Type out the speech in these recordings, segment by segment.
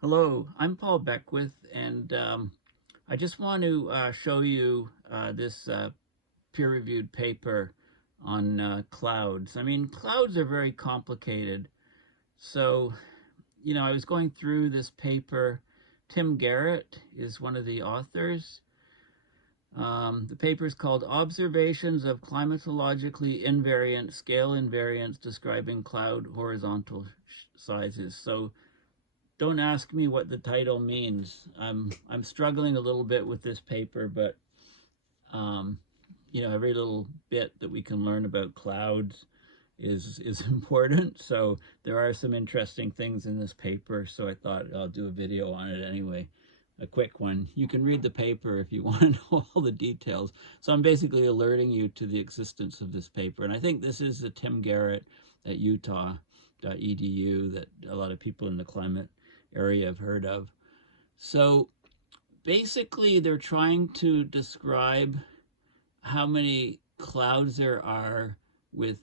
Hello, I'm Paul Beckwith, and I just want to show you this peer-reviewed paper on clouds. I mean, clouds are very complicated. So, I was going through this paper. Tim Garrett is one of the authors. The paper is called Observations of Climatologically Invariant Scale Invariance Describing Cloud Horizontal Sizes. So don't ask me what the title means. I'm struggling a little bit with this paper, but every little bit that we can learn about clouds is important. So there are some interesting things in this paper. So I thought I'll do a video on it anyway, a quick one. You can read the paper if you want to know all the details. So I'm basically alerting you to the existence of this paper. And I think this is the Tim Garrett at utah.edu that a lot of people in the climate area have heard of. So basically they're trying to describe how many clouds there are with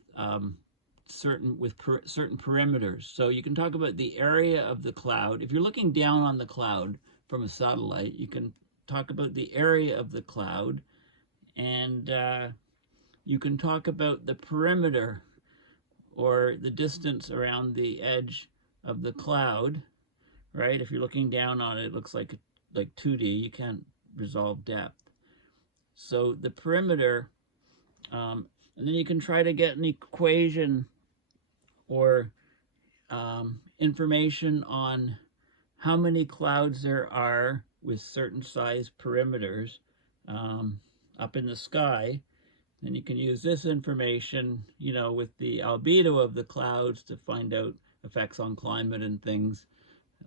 certain perimeters. So you can talk about the area of the cloud. If you're looking down on the cloud from a satellite, you can talk about the area of the cloud, and you can talk about the perimeter, or the distance around the edge of the cloud, right? If you're looking down on it, it looks like 2D. You can't resolve depth. So the perimeter, and then you can try to get an equation or information on how many clouds there are with certain size perimeters up in the sky. And you can use this information, with the albedo of the clouds to find out effects on climate and things.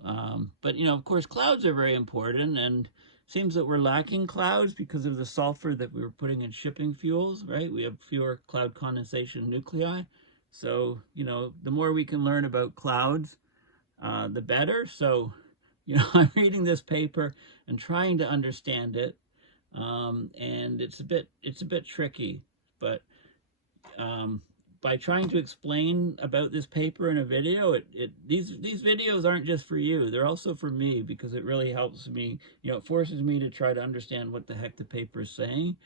But of course, clouds are very important, and it seems that we're lacking clouds because of the sulfur that we were putting in shipping fuels, right? We have fewer cloud condensation nuclei. So, the more we can learn about clouds, the better. So, I'm reading this paper and trying to understand it. And it's a bit tricky, but by trying to explain about this paper in a video, these videos aren't just for you, they're also for me, because it really helps me, it forces me to try to understand what the heck the paper is saying.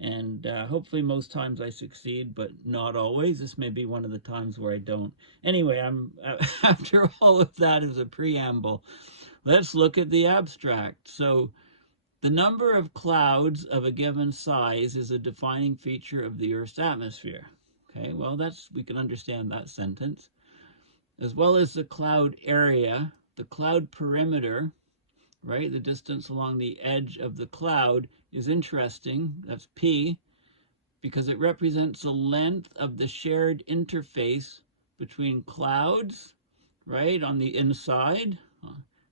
And hopefully most times I succeed, but not always. This may be one of the times where I don't. Anyway, after all of that is a preamble, let's look at the abstract. So the number of clouds of a given size is a defining feature of the Earth's atmosphere. Okay, well, we can understand that sentence. As well as the cloud area, the cloud perimeter, right, the distance along the edge of the cloud, is interesting. That's P, because it represents the length of the shared interface between clouds, right, on the inside,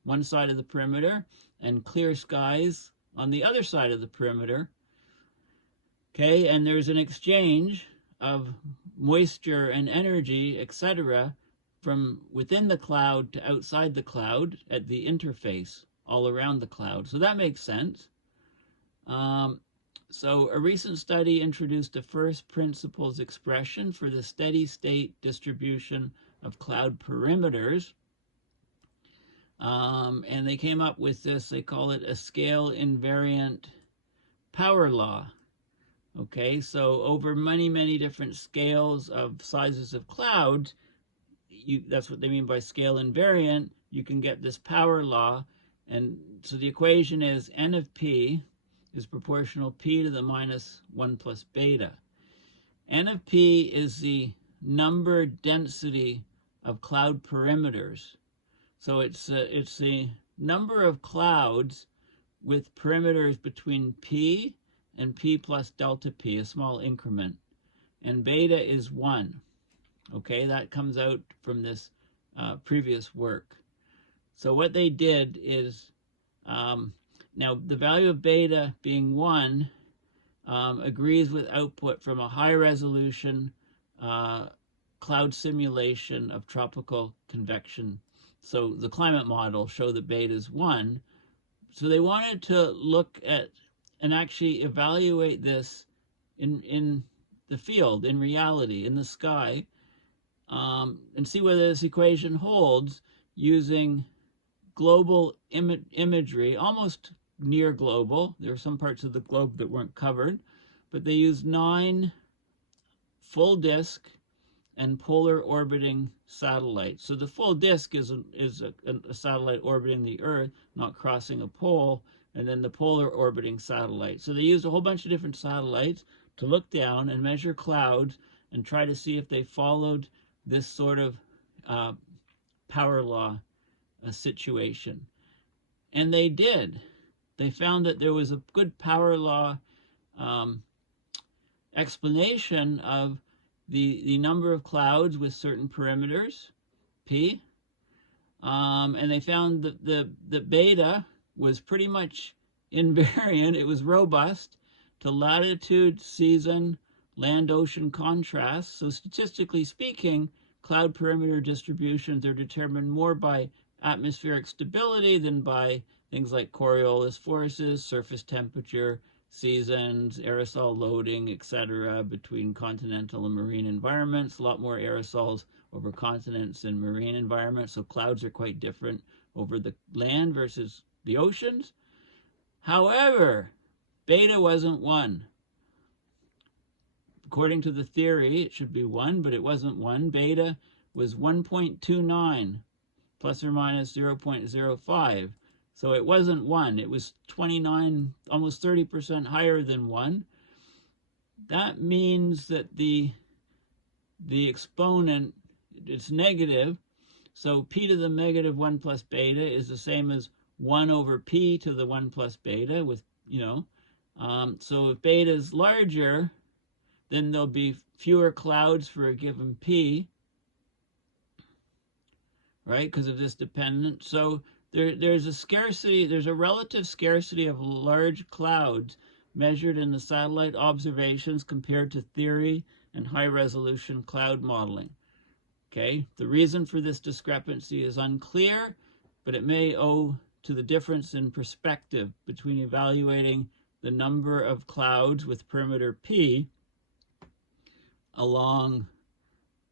one side of the perimeter, and clear skies on the other side of the perimeter. Okay, and there's an exchange of moisture and energy, etc., from within the cloud to outside the cloud at the interface all around the cloud. So that makes sense. So a recent study introduced a first principles expression for the steady state distribution of cloud perimeters. And they came up with this, they call it a scale-invariant power law. Okay, so over many, many different scales of sizes of clouds, that's what they mean by scale invariant, you can get this power law. And so the equation is n of p is proportional p to the minus 1 plus beta. N of p is the number density of cloud perimeters. So it's the number of clouds with perimeters between p and p plus delta p, a small increment. And beta is 1. Okay, that comes out from this previous work. So what they did is, now the value of beta being 1 agrees with output from a high resolution cloud simulation of tropical convection. So the climate model showed that beta is 1. So they wanted to look at and actually evaluate this in the field, in reality, in the sky, and see whether this equation holds using global imagery, almost near global. There were some parts of the globe that weren't covered, but they used 9 full disk and polar orbiting satellites. So the full disk is a satellite orbiting the Earth, not crossing a pole, and then the polar orbiting satellite. So they used a whole bunch of different satellites to look down and measure clouds and try to see if they followed this sort of power law situation. And they did. They found that there was a good power law explanation of the number of clouds with certain perimeters, P, and they found that the beta was pretty much invariant. It was robust to latitude, season, land-ocean contrast. So statistically speaking, cloud perimeter distributions are determined more by atmospheric stability than by things like Coriolis forces, surface temperature, seasons, aerosol loading, etc. between continental and marine environments. A lot more aerosols over continents and marine environments, so clouds are quite different over the land versus the oceans. However, beta wasn't 1. According to the theory, it should be 1, but it wasn't 1. Beta was 1.29, plus or minus 0.05. So it wasn't 1. It was 29, almost 30% higher than 1. That means that the exponent, it's negative. So p to the negative 1 plus beta is the same as 1 over p to the 1 plus beta with, so if beta is larger, then there'll be fewer clouds for a given p, right, because of this dependence. So there's a scarcity, there's a relative scarcity of large clouds measured in the satellite observations compared to theory and high-resolution cloud modeling. Okay, the reason for this discrepancy is unclear, but it may owe to the difference in perspective between evaluating the number of clouds with perimeter P along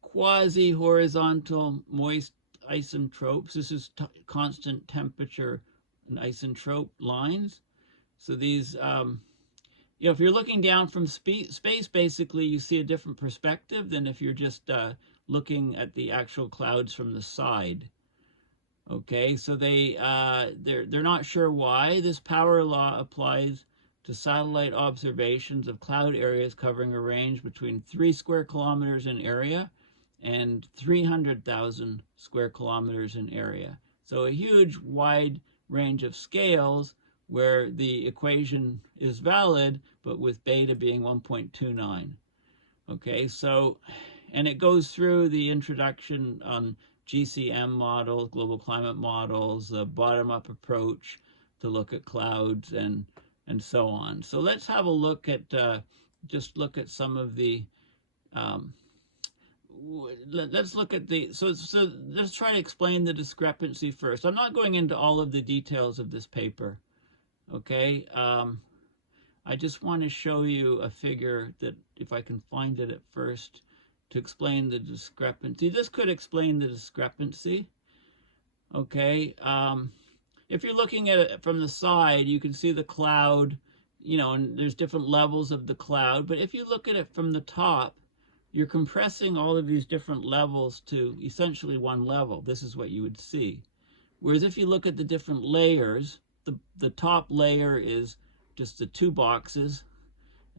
quasi-horizontal moist isentropes. This is constant temperature and isentrope lines. So these, if you're looking down from space, basically you see a different perspective than if you're just looking at the actual clouds from the side. Okay, so they're not sure why. This power law applies to satellite observations of cloud areas covering a range between 3 square kilometers in area and 300,000 square kilometers in area. So a huge wide range of scales where the equation is valid, but with beta being 1.29. Okay, so, and it goes through the introduction on GCM models, global climate models, the bottom-up approach to look at clouds and so on. So let's have a look at, just look at some of the, let's look at the, so let's try to explain the discrepancy first. I'm not going into all of the details of this paper, okay? I just want to show you a figure that, if I can find it at first, to explain the discrepancy. This could explain the discrepancy, okay? If you're looking at it from the side, you can see the cloud, and there's different levels of the cloud. But if you look at it from the top, you're compressing all of these different levels to essentially one level. This is what you would see. Whereas if you look at the different layers, the top layer is just the 2 boxes,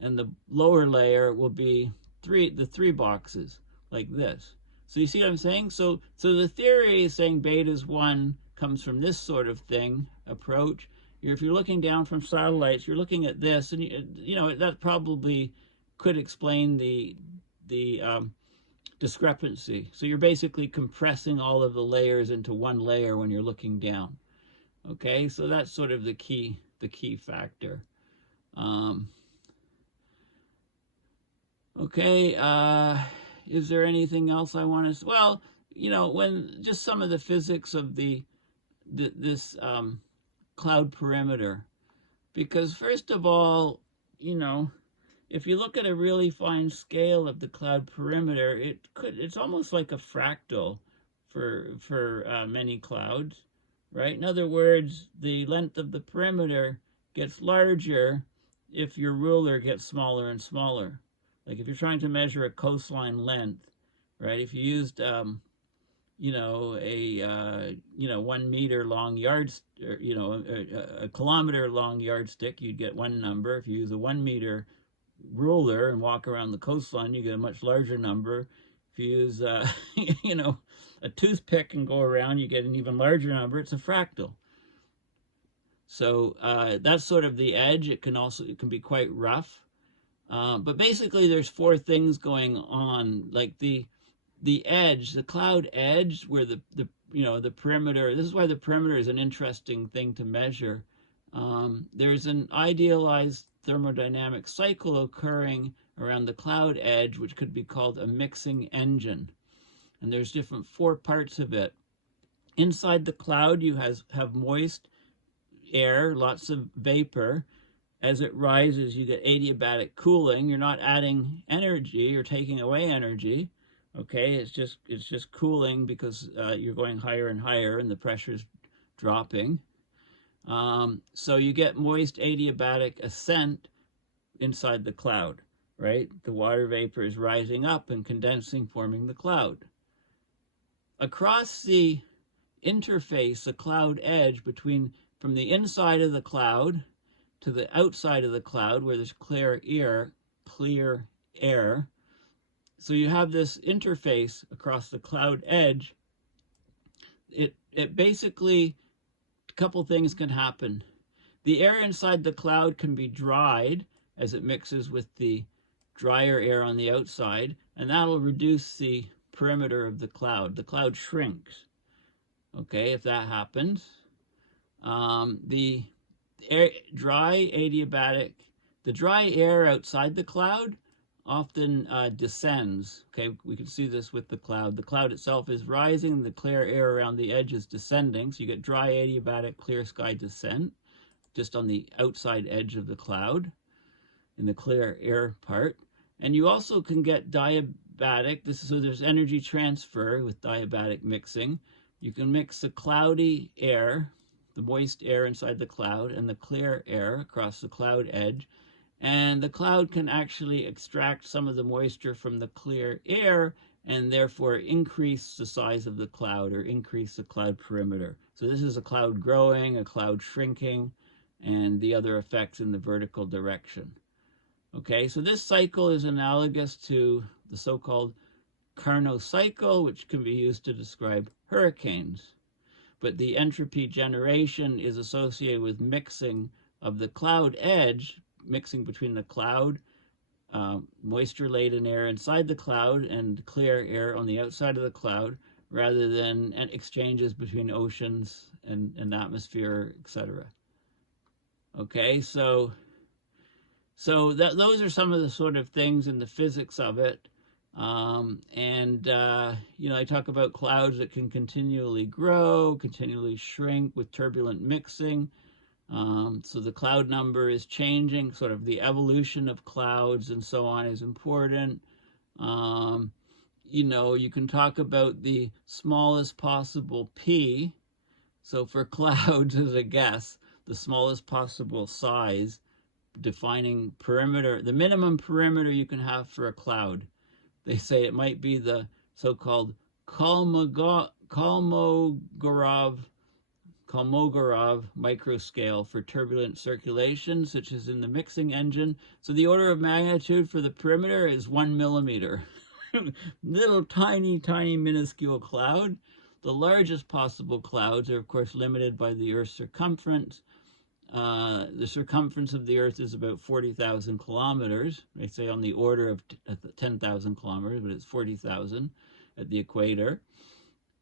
and the lower layer will be the 3 boxes, like this. So you see what I'm saying? So the theory is saying beta is 1 comes from this sort of thing, approach. If you're looking down from satellites, you're looking at this, and that probably could explain the discrepancy. So you're basically compressing all of the layers into one layer when you're looking down. Okay, so that's sort of the key factor. Okay, is there anything else I want to? Well, when just some of the physics of this cloud perimeter, because first of all, if you look at a really fine scale of the cloud perimeter, it's almost like a fractal for many clouds. right? In other words, the length of the perimeter gets larger if your ruler gets smaller and smaller. Like if you're trying to measure a coastline length, right? If you used you know, a 1 meter long a kilometer long yardstick, you'd get one number. If you use a 1 meter ruler and walk around the coastline, you get a much larger number. If you use you know, a toothpick and go around, you get an even larger number. It's a fractal. So that's sort of the edge. It can be quite rough. But basically there's four things going on, like the edge, the cloud edge, where the perimeter. This is why the perimeter is an interesting thing to measure. There's an idealized thermodynamic cycle occurring around the cloud edge, which could be called a mixing engine. And there's four parts of it. Inside the cloud, you have moist air, lots of vapor. As it rises, you get adiabatic cooling. You're not adding energy or taking away energy. Okay, it's just cooling because you're going higher and higher and the pressure's dropping. So you get moist adiabatic ascent inside the cloud, right? The water vapor is rising up and condensing, forming the cloud. Across the interface, the cloud edge from the inside of the cloud to the outside of the cloud, where there's clear air. So you have this interface across the cloud edge. It basically, a couple things can happen. The air inside the cloud can be dried as it mixes with the drier air on the outside, and that'll reduce the perimeter of the cloud. The cloud shrinks. Okay, if that happens. The dry air outside the cloud often descends. Okay, we can see this with the cloud. The cloud itself is rising, the clear air around the edge is descending, so you get dry adiabatic clear sky descent just on the outside edge of the cloud in the clear air part. And you also can get diabatic, so there's energy transfer with diabatic mixing. You can mix the cloudy air, the moist air inside the cloud, and the clear air across the cloud edge. And the cloud can actually extract some of the moisture from the clear air and therefore increase the size of the cloud or increase the cloud perimeter. So this is a cloud growing, a cloud shrinking, and the other effects in the vertical direction. Okay, so this cycle is analogous to the so-called Carnot cycle, which can be used to describe hurricanes. But the entropy generation is associated with mixing of the cloud edge, mixing between the cloud, moisture-laden air inside the cloud, and clear air on the outside of the cloud, rather than exchanges between oceans and atmosphere, etc. Okay, so those are some of the sort of things in the physics of it. I talk about clouds that can continually grow, continually shrink with turbulent mixing. So the cloud number is changing, sort of the evolution of clouds and so on is important. You can talk about the smallest possible P. So for clouds, as a guess, the smallest possible size, defining perimeter, the minimum perimeter you can have for a cloud. They say it might be the so-called Kolmogorov microscale for turbulent circulation, such as in the mixing engine. So the order of magnitude for the perimeter is 1 millimeter. Little tiny minuscule cloud. The largest possible clouds are, of course, limited by the Earth's circumference. The circumference of the Earth is about 40,000 kilometers. They say on the order of 10,000 kilometers, but it's 40,000 at the equator.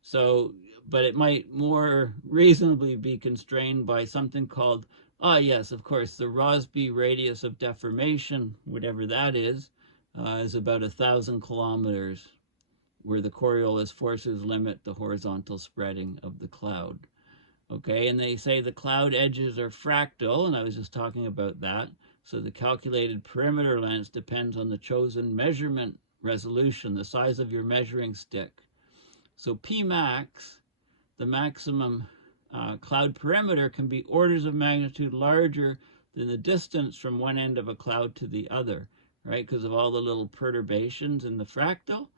So, but it might more reasonably be constrained by something called, yes, of course, the Rossby radius of deformation, whatever that is about 1,000 kilometers, where the Coriolis forces limit the horizontal spreading of the cloud. Okay, and they say the cloud edges are fractal, and I was just talking about that. So the calculated perimeter length depends on the chosen measurement resolution, the size of your measuring stick. So P max, the maximum cloud perimeter can be orders of magnitude larger than the distance from one end of a cloud to the other, right? Because of all the little perturbations in the fractal.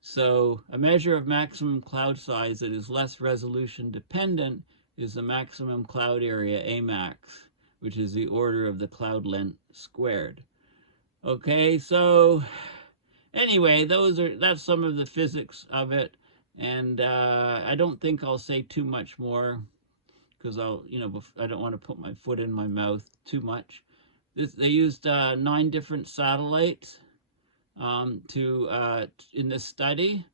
So a measure of maximum cloud size that is less resolution dependent is the maximum cloud area, Amax, which is the order of the cloud length squared. Okay, so anyway, that's some of the physics of it, and I don't think I'll say too much more because I don't want to put my foot in my mouth too much. They used 9 different satellites in this study.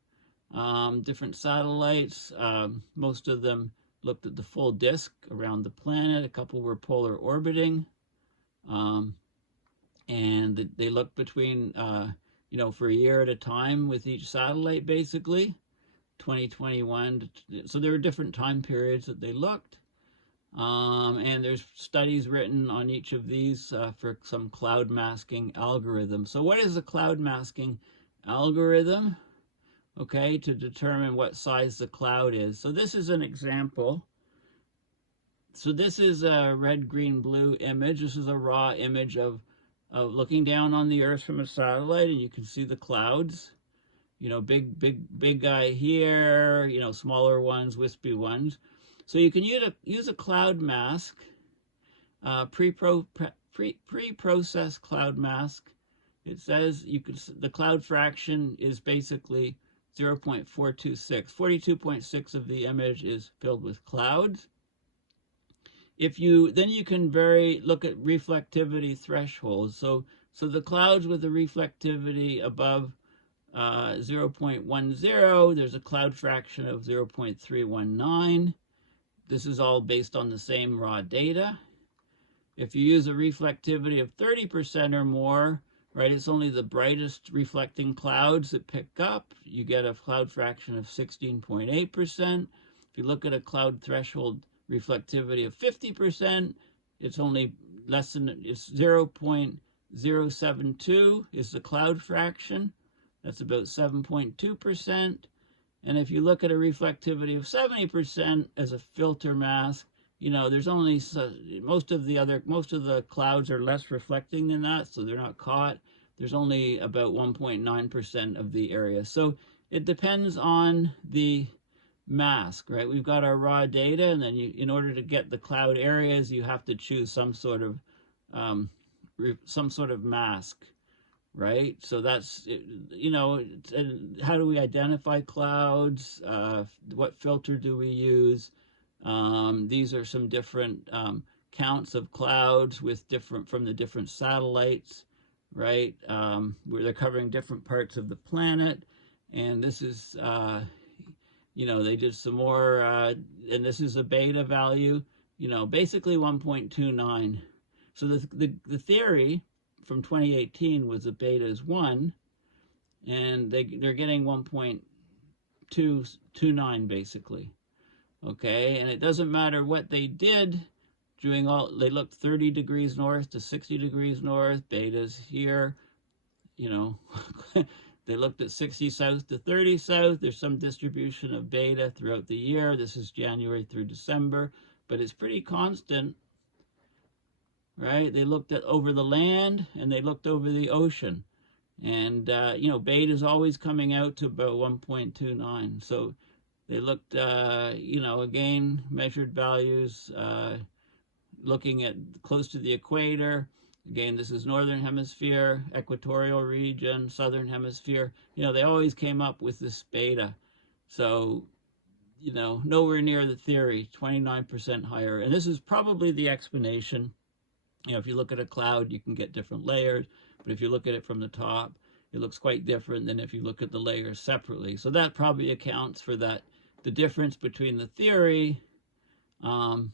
Different satellites, most of them looked at the full disk around the planet. A couple were polar orbiting, and they looked between, for a year at a time with each satellite, basically, 2021. So there were different time periods that they looked. And there's studies written on each of these for some cloud masking algorithm. So what is a cloud masking algorithm? Okay, to determine what size the cloud is. So this is an example. So this is a red, green, blue image. This is a raw image of looking down on the Earth from a satellite, and you can see the clouds. Big guy here, smaller ones, wispy ones. So you can use a cloud mask, pre-processed cloud mask. It says the cloud fraction is basically 0.426. 42.6 of the image is filled with clouds. Then you can look at reflectivity thresholds. So the clouds with the reflectivity above 0.10, there's a cloud fraction of 0.319. This is all based on the same raw data. If you use a reflectivity of 30% or more, right, it's only the brightest reflecting clouds that pick up. You get a cloud fraction of 16.8%. If you look at a cloud threshold reflectivity of 50%, it's only it's 0.072 is the cloud fraction. That's about 7.2%. And if you look at a reflectivity of 70% as a filter mask, there's only most of the clouds are less reflecting than that, so they're not caught. There's only about 1.9% of the area. So it depends on the mask, right? We've got our raw data, and then in order to get the cloud areas, you have to choose some sort of mask. Right? So that's, how do we identify clouds? What filter do we use? These are some different counts of clouds from the different satellites, right? Where they're covering different parts of the planet. And this is, they did some more, and this is a beta value, basically 1.29. So the theory from 2018 was the beta is 1, and they're getting 1.229 basically. Okay, and it doesn't matter what they did they looked 30 degrees north to 60 degrees north, betas here, they looked at 60 south to 30 south. There's some distribution of beta throughout the year. This is January through December, but it's pretty constant. Right? They looked at over the land and they looked over the ocean. And, beta is always coming out to about 1.29. So they looked, again, measured values, looking at close to the equator. Again, this is northern hemisphere, equatorial region, southern hemisphere. They always came up with this beta. So, nowhere near the theory, 29% higher. And this is probably the explanation. If you look at a cloud, you can get different layers, but if you look at it from the top, it looks quite different than if you look at the layers separately. So that probably accounts for the difference between the theory and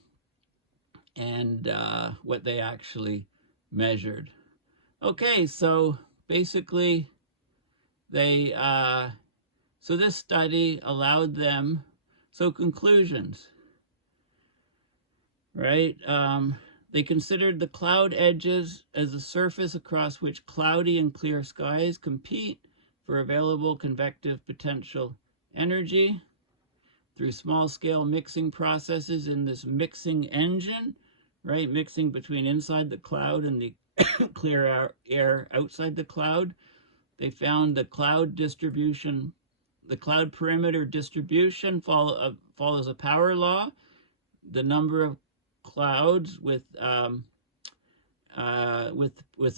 what they actually measured. Okay, so basically so this study allowed them, so conclusions, right? They considered the cloud edges as a surface across which cloudy and clear skies compete for available convective potential energy. through small-scale mixing processes in this mixing engine, right? Mixing between inside the cloud and the clear air outside the cloud. They found the cloud distribution, the cloud perimeter distribution follows a power law. The number of clouds with a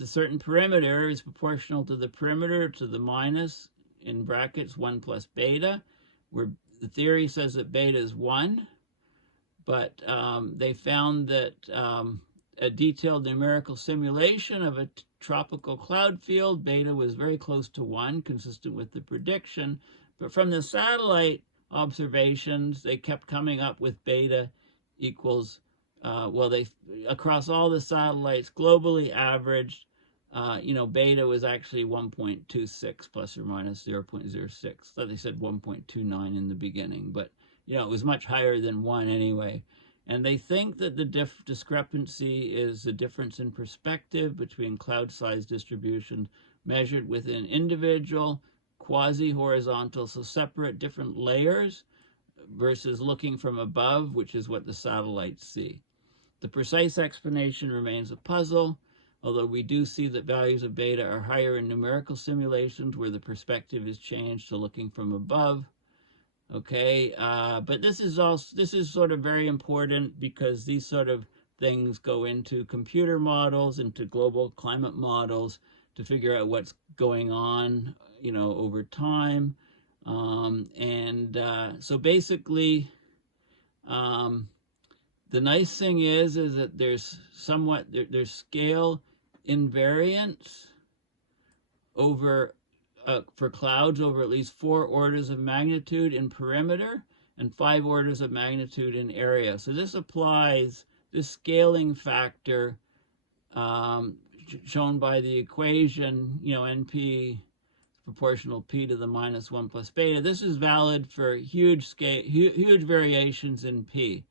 certain perimeter is proportional to the perimeter to the minus, in brackets, 1 plus beta, where the theory says that beta is 1, but they found that a detailed numerical simulation of a tropical cloud field, beta was very close to 1, consistent with the prediction. But from the satellite observations, they kept coming up with beta equals, across all the satellites, globally averaged, beta was actually 1.26 plus or minus 0.06. So they said 1.29 in the beginning, but, it was much higher than 1 anyway. And they think that the discrepancy is the difference in perspective between cloud size distribution measured within individual, quasi-horizontal, so separate different layers, versus looking from above, which is what the satellites see. The precise explanation remains a puzzle, although we do see that values of beta are higher in numerical simulations where the perspective is changed to looking from above. Okay, but this is sort of very important because these sort of things go into computer models, into global climate models to figure out what's going on, over time. So basically, the nice thing is that there's there's scale invariance over for clouds over at least 4 orders of magnitude in perimeter and 5 orders of magnitude in area. So this applies, this scaling factor shown by the equation, NP proportional P to the minus 1 plus beta. This is valid for huge variations in P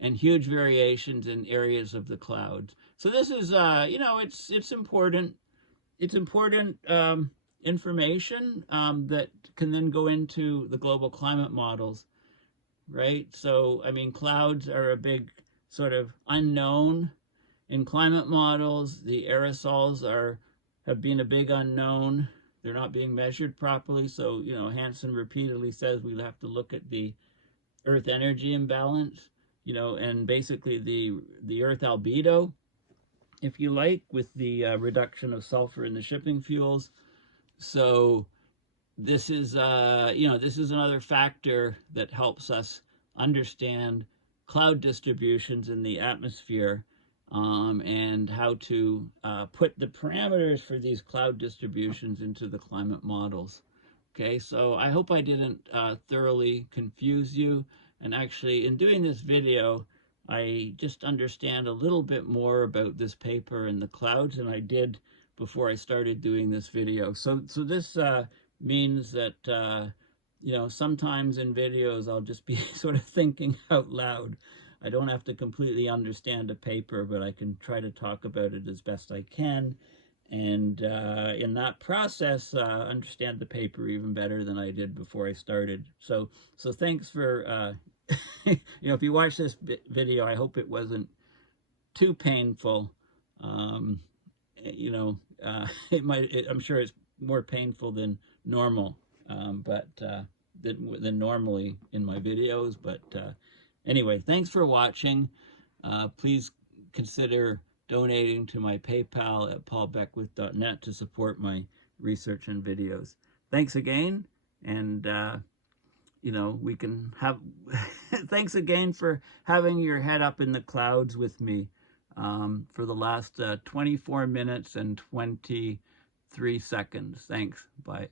and huge variations in areas of the clouds. So this is, it's important. It's important information that can then go into the global climate models, right? So, clouds are a big sort of unknown in climate models. The aerosols have been a big unknown. They're not being measured properly. So, Hansen repeatedly says we'll have to look at the Earth energy imbalance, and basically the Earth albedo, if you like, with the reduction of sulfur in the shipping fuels. So this is, this is another factor that helps us understand cloud distributions in the atmosphere, and how to put the parameters for these cloud distributions into the climate models. Okay, so I hope I didn't thoroughly confuse you. And actually, in doing this video, I just understand a little bit more about this paper and the clouds than I did before I started doing this video. So this means that, sometimes in videos I'll just be sort of thinking out loud. I don't have to completely understand a paper, but I can try to talk about it as best I can. And in that process, understand the paper even better than I did before I started. So thanks for, if you watch this video, I hope it wasn't too painful. I'm sure it's more painful than normal, than normally in my videos. But anyway, thanks for watching. Please consider donating to my PayPal at paulbeckwith.net to support my research and videos. Thanks again, and we can have thanks again for having your head up in the clouds with me for the last 24 minutes and 23 seconds. Thanks. Bye.